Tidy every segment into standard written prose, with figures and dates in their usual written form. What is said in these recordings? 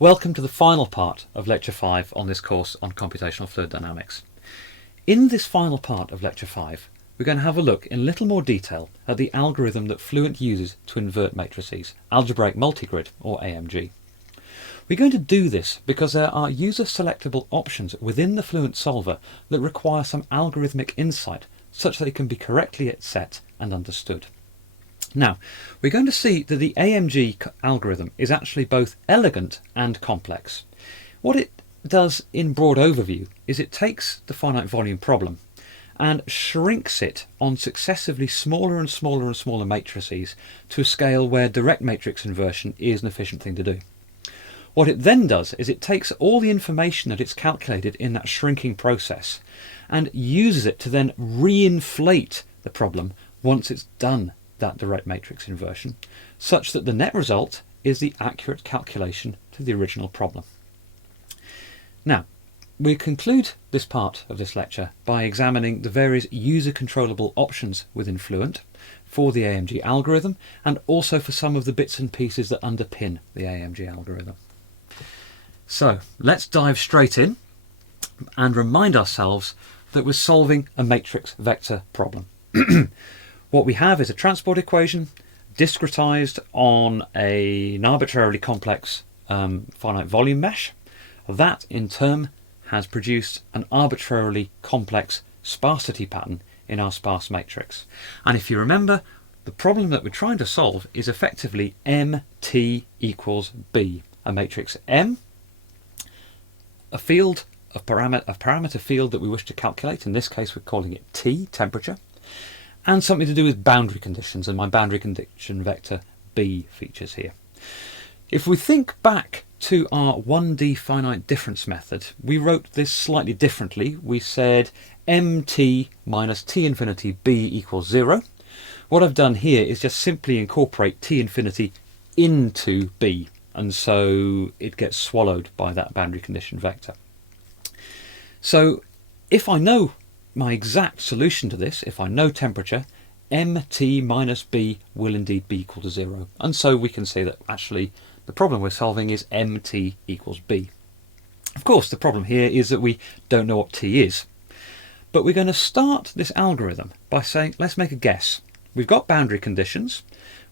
Welcome to the final part of Lecture 5 on this course on Computational Fluid Dynamics. In this final part of Lecture 5, we're going to have a look in a little more detail at the algorithm that Fluent uses to invert matrices, Algebraic Multi-Grid, or AMG. We're going to do this because there are user-selectable options within the Fluent solver that require some algorithmic insight such that they can be correctly set and understood. Now, we're going to see that the AMG algorithm is actually both elegant and complex. What it does in broad overview is it takes the finite volume problem and shrinks it on successively smaller and smaller and smaller matrices to a scale where direct matrix inversion is an efficient thing to do. What it then does is it takes all the information that it's calculated in that shrinking process and uses it to then reinflate the problem once it's done that direct matrix inversion, such that the net result is the accurate calculation to the original problem. Now, we conclude this part of this lecture by examining the various user-controllable options within Fluent for the AMG algorithm and also for some of the bits and pieces that underpin the AMG algorithm. So, let's dive straight in and remind ourselves that we're solving a matrix vector problem. What we have is a transport equation discretized on an arbitrarily complex finite volume mesh. That in turn has produced an arbitrarily complex sparsity pattern in our sparse matrix. And if you remember, the problem that we're trying to solve is effectively MT equals B. A matrix M, a field of parameter field that we wish to calculate. In this case, we're calling it T, temperature. And something to do with boundary conditions, and my boundary condition vector B features here. If we think back to our 1D finite difference method, we wrote this slightly differently. We said mt minus t infinity b equals 0. What I've done here is just simply incorporate t infinity into b, and so it gets swallowed by that boundary condition vector. So if I know my exact solution to this, if I know temperature, mt minus b will indeed be equal to 0. And so we can say that actually the problem we're solving is mt equals b. Of course, the problem here is that we don't know what t is. But we're going to start this algorithm by saying, let's make a guess. We've got boundary conditions.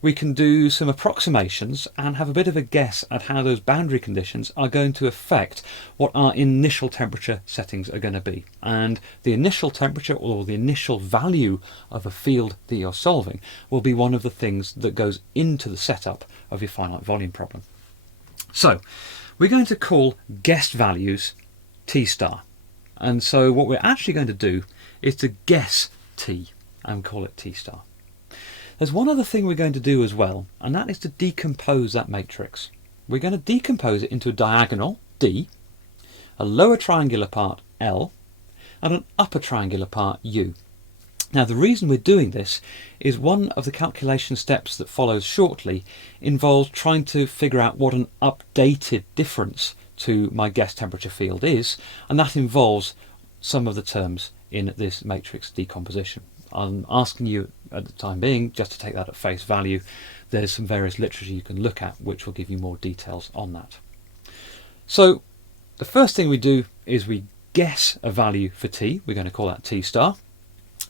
We can do some approximations and have a bit of a guess at how those boundary conditions are going to affect what our initial temperature settings are going to be. And the initial temperature, or the initial value of a field that you're solving, will be one of the things that goes into the setup of your finite volume problem. So we're going to call guessed values T star. And so what we're actually going to do is to guess T and call it T star. There's one other thing we're going to do as well, and that is to decompose that matrix. We're going to decompose it into a diagonal, D, a lower triangular part, L, and an upper triangular part, U. Now the reason we're doing this is one of the calculation steps that follows shortly involves trying to figure out what an updated difference to my guess temperature field is, and that involves some of the terms in this matrix decomposition. I'm asking you at the time being just to take that at face value. There's some various literature you can look at which will give you more details on that. So the first thing we do is we guess a value for t. We're going to call that t star,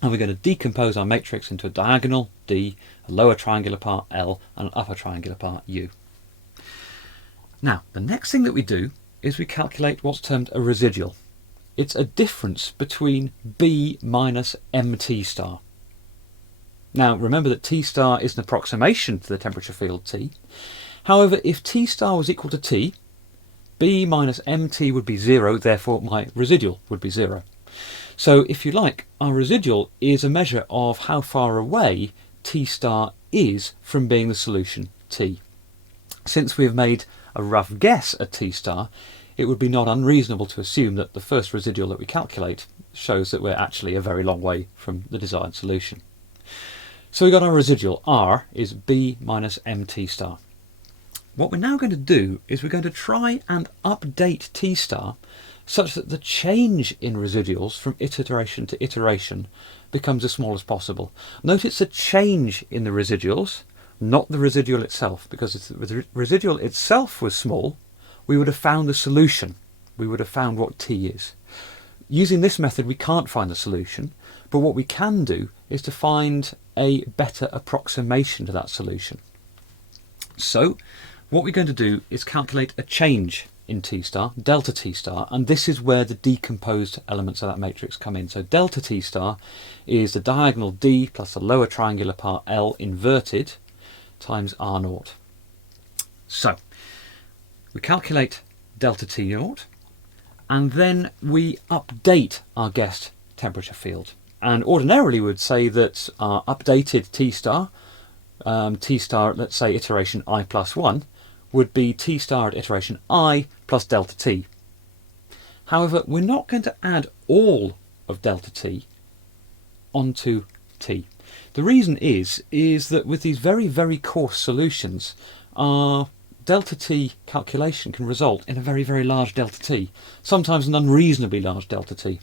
and we're going to decompose our matrix into a diagonal D, a lower triangular part L, and an upper triangular part U. Now the next thing that we do is we calculate what's termed a residual. It's a difference between B minus MT star. Now remember that T star is an approximation to the temperature field T. However, if T star was equal to T, B minus MT would be 0, therefore my residual would be 0. So if you like, our residual is a measure of how far away T star is from being the solution T. Since we have made a rough guess at T star, it would be not unreasonable to assume that the first residual that we calculate shows that we're actually a very long way from the desired solution. So we've got our residual, R, is B minus MT star. What we're now going to do is we're going to try and update T star such that the change in residuals from iteration to iteration becomes as small as possible. Note it's a change in the residuals, not the residual itself, because if the residual itself was small, we would have found the solution. We would have found what t is. Using this method we can't find the solution, but what we can do is to find a better approximation to that solution. So what we're going to do is calculate a change in t star, delta t star, and this is where the decomposed elements of that matrix come in. So delta t star is the diagonal d plus the lower triangular part L inverted times R naught. So we calculate delta t naught, and then we update our guessed temperature field. And ordinarily we would say that our updated t star, let's say iteration I plus 1, would be t star at iteration I plus delta t. However, we're not going to add all of delta t onto t. The reason is that with these very, very coarse solutions, our delta t calculation can result in a very, very large delta t, sometimes an unreasonably large delta t.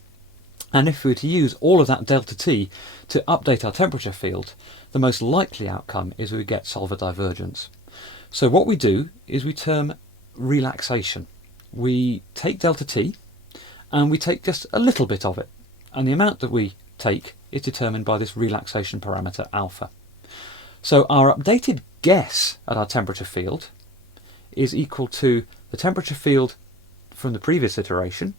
And if we were to use all of that delta t to update our temperature field, the most likely outcome is we get solver divergence. So what we do is we term relaxation. We take delta t and we take just a little bit of it, and the amount that we take is determined by this relaxation parameter alpha. So our updated guess at our temperature field is equal to the temperature field from the previous iteration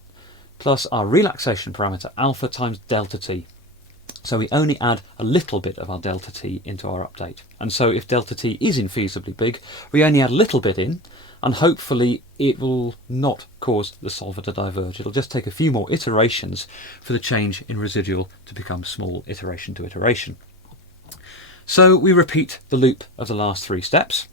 plus our relaxation parameter alpha times delta t. So we only add a little bit of our delta t into our update. And so if delta t is infeasibly big, we only add a little bit in, and hopefully it will not cause the solver to diverge. It'll just take a few more iterations for the change in residual to become small iteration to iteration. So we repeat the loop of the last three steps,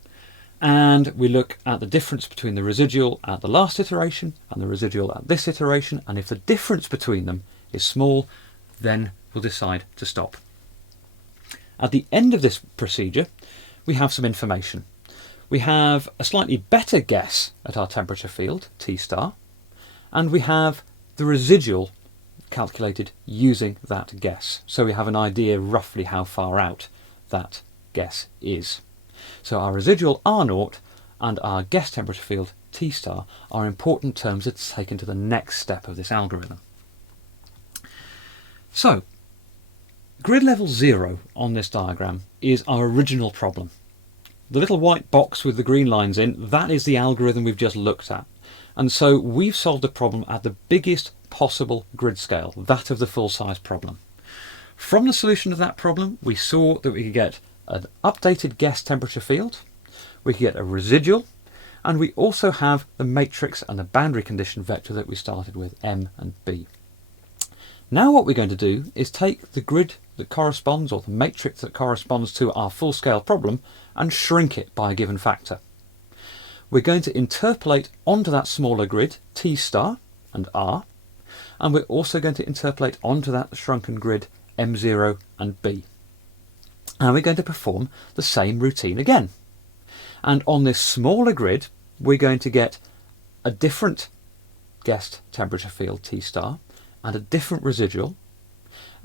and we look at the difference between the residual at the last iteration and the residual at this iteration, and if the difference between them is small, then we'll decide to stop. At the end of this procedure, we have some information. We have a slightly better guess at our temperature field, T star, and we have the residual calculated using that guess. So we have an idea roughly how far out that guess is. So our residual R naught and our guess temperature field T star are important terms that's taken to the next step of this algorithm. So grid level 0 on this diagram is our original problem. The little white box with the green lines in, that is the algorithm we've just looked at. And so we've solved the problem at the biggest possible grid scale, that of the full size problem. From the solution of that problem, we saw that we could get an updated guess temperature field, we could get a residual, and we also have the matrix and the boundary condition vector that we started with, M and B. Now what we're going to do is take the grid that corresponds, or the matrix that corresponds to our full-scale problem, and shrink it by a given factor. We're going to interpolate onto that smaller grid T star and R, and we're also going to interpolate onto that shrunken grid M0 and B. And we're going to perform the same routine again. And on this smaller grid, we're going to get a different guessed temperature field T star and a different residual.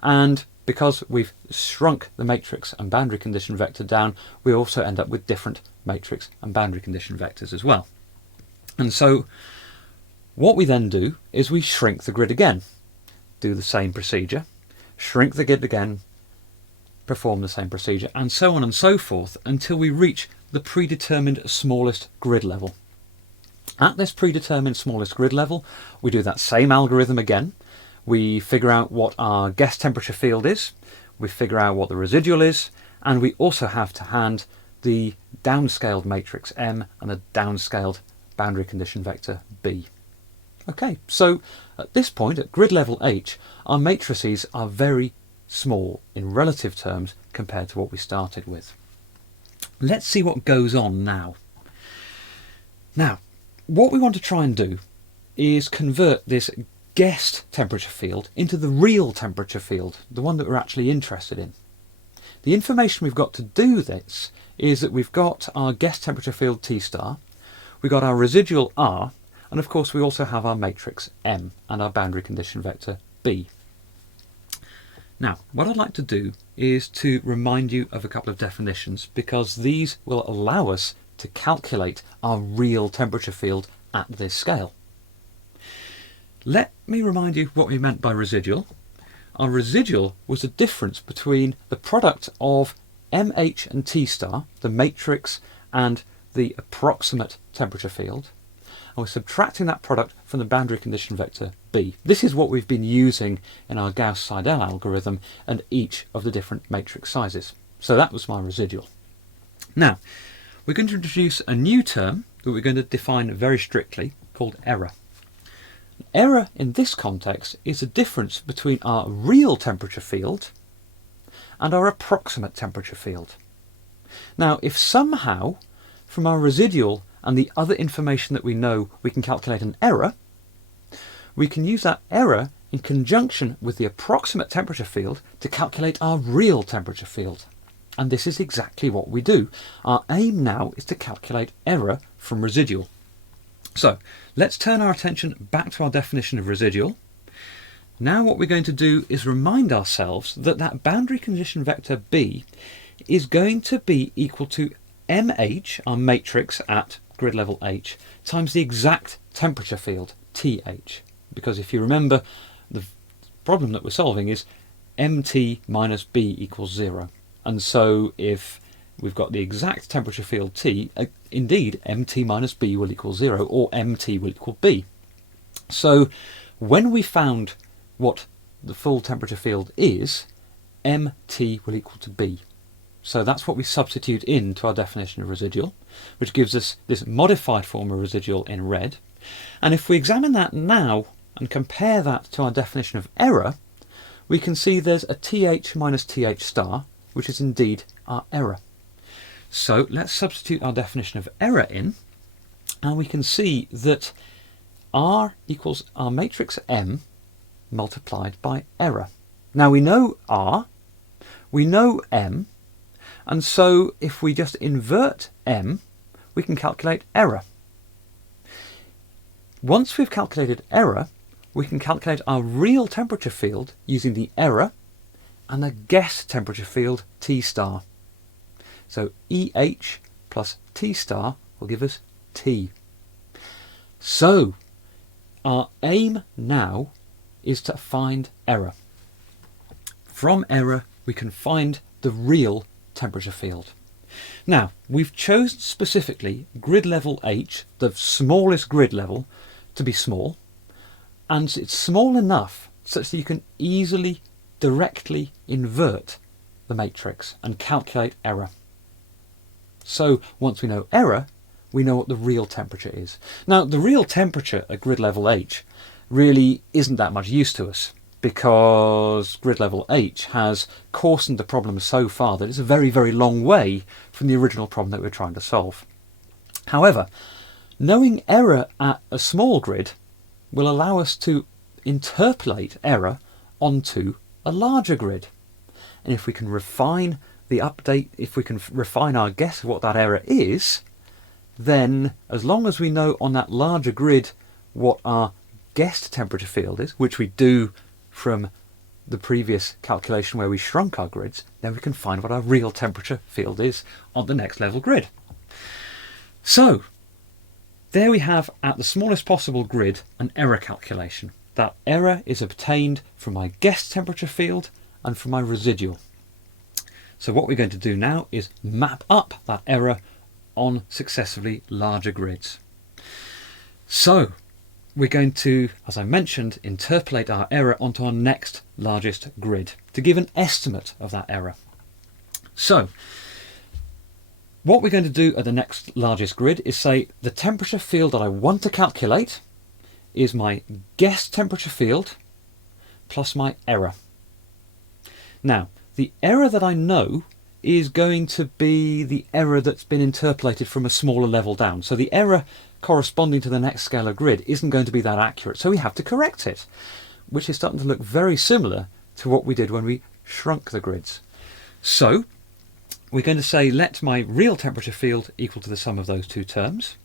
And because we've shrunk the matrix and boundary condition vector down, we also end up with different matrix and boundary condition vectors as well. And so what we then do is we shrink the grid again, do the same procedure, shrink the grid again, perform the same procedure, and so on and so forth until we reach the predetermined smallest grid level. At this predetermined smallest grid level, we do that same algorithm again. We figure out what our guess temperature field is, we figure out what the residual is, and we also have to hand the downscaled matrix M and the downscaled boundary condition vector B. Okay, so at this point, at grid level H, our matrices are very small in relative terms compared to what we started with. Let's see what goes on now. Now, what we want to try and do is convert this guessed temperature field into the real temperature field, the one that we're actually interested in. The information we've got to do this is that we've got our guessed temperature field T star, we've got our residual R, and of course we also have our matrix M and our boundary condition vector B. Now, what I'd like to do is to remind you of a couple of definitions, because these will allow us to calculate our real temperature field at this scale. Let me remind you what we meant by residual. Our residual was the difference between the product of MH and T star, the matrix and the approximate temperature field, and we're subtracting that product from the boundary condition vector B. This is what we've been using in our Gauss-Seidel algorithm and each of the different matrix sizes. So that was my residual. Now, we're going to introduce a new term that we're going to define very strictly called error. Error in this context is the difference between our real temperature field and our approximate temperature field. Now, if somehow from our residual and the other information that we know we can calculate an error, we can use that error in conjunction with the approximate temperature field to calculate our real temperature field. And this is exactly what we do. Our aim now is to calculate error from residual. So let's turn our attention back to our definition of residual. Now what we're going to do is remind ourselves that that boundary condition vector B is going to be equal to MH, our matrix at grid level H, times the exact temperature field, TH. Because if you remember, the problem that we're solving is MT minus B equals 0. And so if we've got the exact temperature field T, indeed MT minus B will equal 0, or MT will equal B. So when we found what the full temperature field is, MT will equal to B. So that's what we substitute into our definition of residual, which gives us this modified form of residual in red. And if we examine that now and compare that to our definition of error, we can see there's a TH minus TH star, which is indeed our error. So let's substitute our definition of error in, and we can see that R equals our matrix M multiplied by error. Now we know R, we know M, and so if we just invert M, we can calculate error. Once we've calculated error, we can calculate our real temperature field using the error and the guess temperature field T star. So EH plus T star will give us T. So our aim now is to find error. From error we can find the real temperature field. Now we've chosen specifically grid level H, the smallest grid level, to be small, and it's small enough such that you can easily directly invert the matrix and calculate error. So once we know error, we know what the real temperature is. Now the real temperature at grid level H really isn't that much use to us, because grid level H has coarsened the problem so far that it's a very, very long way from the original problem that we're trying to solve. However, knowing error at a small grid will allow us to interpolate error onto a larger grid. And if we can refine the update, if we can refine our guess of what that error is, then as long as we know on that larger grid what our guessed temperature field is, which we do from the previous calculation where we shrunk our grids, then we can find what our real temperature field is on the next level grid. So there we have, at the smallest possible grid, an error calculation. That error is obtained from my guessed temperature field and from my residual. So what we're going to do now is map up that error on successively larger grids. So we're going to, as I mentioned, interpolate our error onto our next largest grid to give an estimate of that error. So what we're going to do at the next largest grid is say the temperature field that I want to calculate is my guessed temperature field plus my error. Now, the error that I know is going to be the error that's been interpolated from a smaller level down. So the error corresponding to the next scalar grid isn't going to be that accurate, so we have to correct it, which is starting to look very similar to what we did when we shrunk the grids. So we're going to say let my real temperature field equal to the sum of those two terms,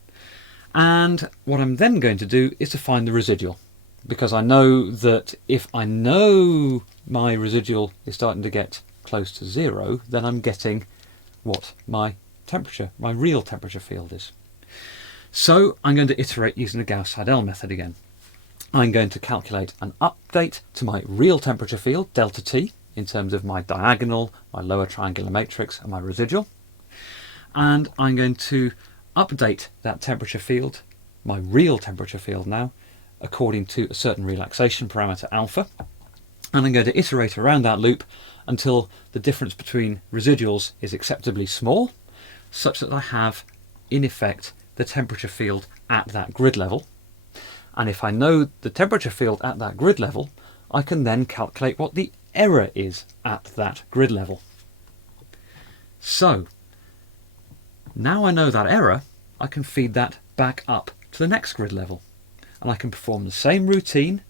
and what I'm then going to do is to find the residual, because I know that if I know my residual is starting to get close to 0, then I'm getting what my temperature, my real temperature field is. So I'm going to iterate using the Gauss-Seidel method again. I'm going to calculate an update to my real temperature field, delta T, in terms of my diagonal, my lower triangular matrix, and my residual. And I'm going to update that temperature field, my real temperature field now, according to a certain relaxation parameter alpha. And I'm going to iterate around that loop until the difference between residuals is acceptably small, such that I have, in effect, the temperature field at that grid level. And if I know the temperature field at that grid level, I can then calculate what the error is at that grid level. So, now I know that error, I can feed that back up to the next grid level. And I can perform the same routine,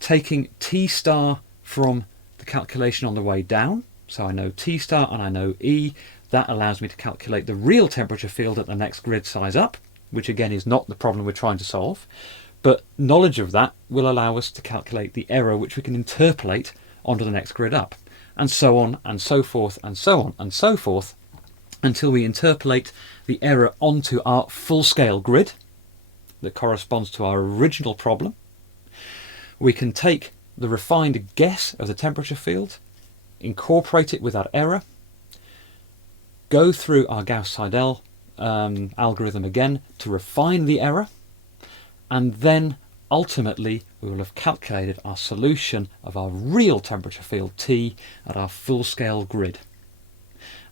taking T star from the calculation on the way down. So I know T star and I know E. That allows me to calculate the real temperature field at the next grid size up, which again is not the problem we're trying to solve. But knowledge of that will allow us to calculate the error, which we can interpolate onto the next grid up, and so on and so forth and so on and so forth, until we interpolate the error onto our full-scale grid that corresponds to our original problem. We can take the refined guess of the temperature field, incorporate it with that error, go through our Gauss-Seidel algorithm again to refine the error, and then ultimately we will have calculated our solution of our real temperature field T at our full-scale grid.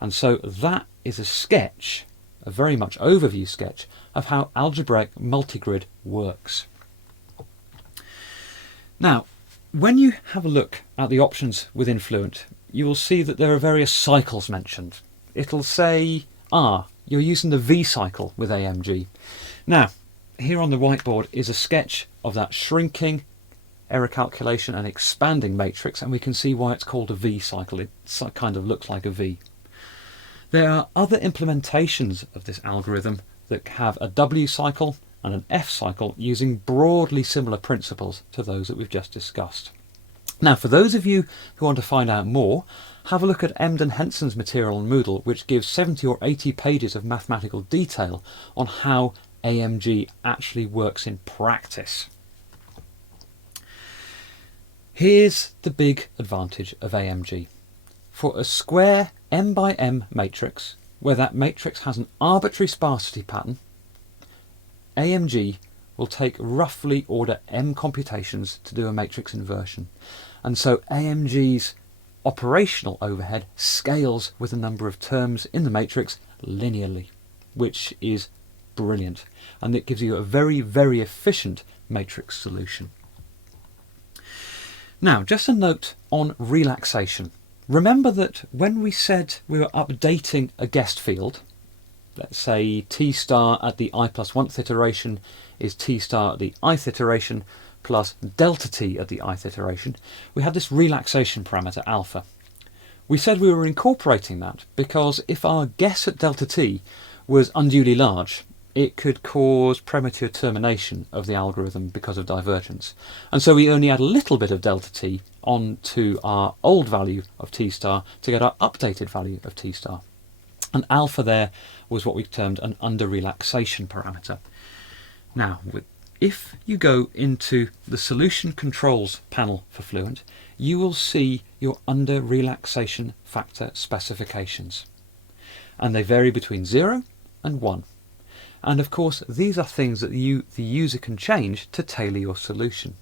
And so that is a sketch, a very much overview sketch, of how algebraic multi-grid works. Now, when you have a look at the options within Fluent, you will see that there are various cycles mentioned. It'll say, you're using the V cycle with AMG. Now, here on the whiteboard is a sketch of that shrinking error calculation and expanding matrix, and we can see why it's called a V cycle. It kind of looks like a V. There are other implementations of this algorithm that have a W cycle and an F cycle using broadly similar principles to those that we've just discussed. Now, for those of you who want to find out more, have a look at Emden Henson's material on Moodle, which gives 70 or 80 pages of mathematical detail on how AMG actually works in practice. Here's the big advantage of AMG. For a square m by m matrix, where that matrix has an arbitrary sparsity pattern, AMG will take roughly order m computations to do a matrix inversion. And so AMG's operational overhead scales with the number of terms in the matrix linearly, which is brilliant, and it gives you a very, very efficient matrix solution. Now, just a note on relaxation. Remember that when we said we were updating a guessed field, let's say T star at the I plus 1th iteration is T star at the ith iteration plus delta T at the ith iteration, we had this relaxation parameter alpha. We said we were incorporating that because if our guess at delta T was unduly large, it could cause premature termination of the algorithm because of divergence. And so we only add a little bit of delta T onto our old value of T star to get our updated value of T star. And alpha there was what we termed an under-relaxation parameter. Now, if you go into the solution controls panel for Fluent, you will see your under-relaxation factor specifications. And they vary between 0 and 1. And of course, these are things that the user can change to tailor your solution.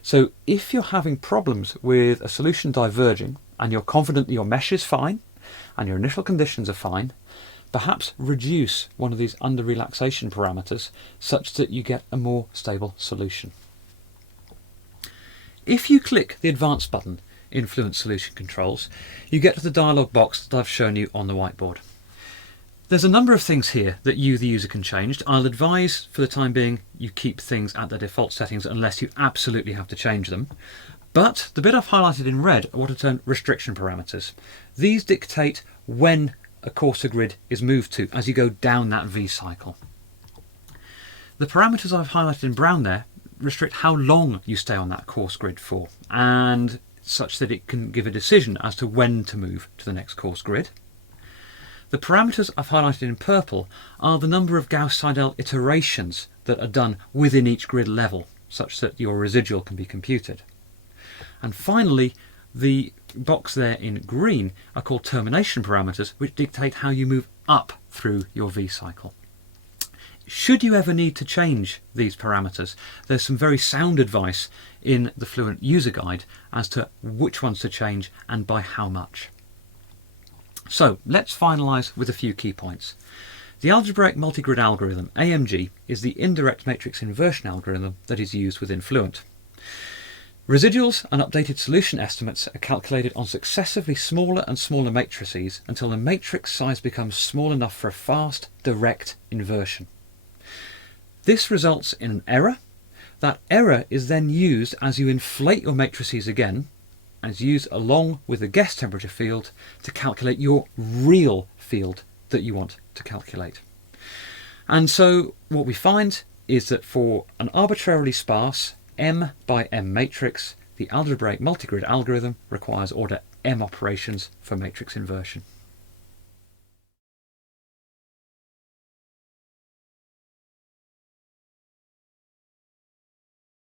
So if you're having problems with a solution diverging and you're confident that your mesh is fine and your initial conditions are fine, perhaps reduce one of these under-relaxation parameters such that you get a more stable solution. If you click the Advanced button in Fluent Solution Controls, you get to the dialog box that I've shown you on the whiteboard. There's a number of things here that you, the user, can change. I'll advise for the time being you keep things at their default settings unless you absolutely have to change them. But the bit I've highlighted in red are what are termed restriction parameters. These dictate when a coarser grid is moved to as you go down that V cycle. The parameters I've highlighted in brown there restrict how long you stay on that coarse grid for, and such that it can give a decision as to when to move to the next coarse grid. The parameters I've highlighted in purple are the number of Gauss-Seidel iterations that are done within each grid level, such that your residual can be computed. And finally, the box there in green are called termination parameters, which dictate how you move up through your V-cycle. Should you ever need to change these parameters, there's some very sound advice in the Fluent user guide as to which ones to change and by how much. So let's finalise with a few key points. The Algebraic Multi-Grid algorithm, AMG, is the indirect matrix inversion algorithm that is used within Fluent. Residuals and updated solution estimates are calculated on successively smaller and smaller matrices until the matrix size becomes small enough for a fast, direct inversion. This results in an error. That error is then used as you inflate your matrices again, and is used along with the guess temperature field to calculate your real field that you want to calculate. And so what we find is that for an arbitrarily sparse M by M matrix, the algebraic multigrid algorithm requires order M operations for matrix inversion.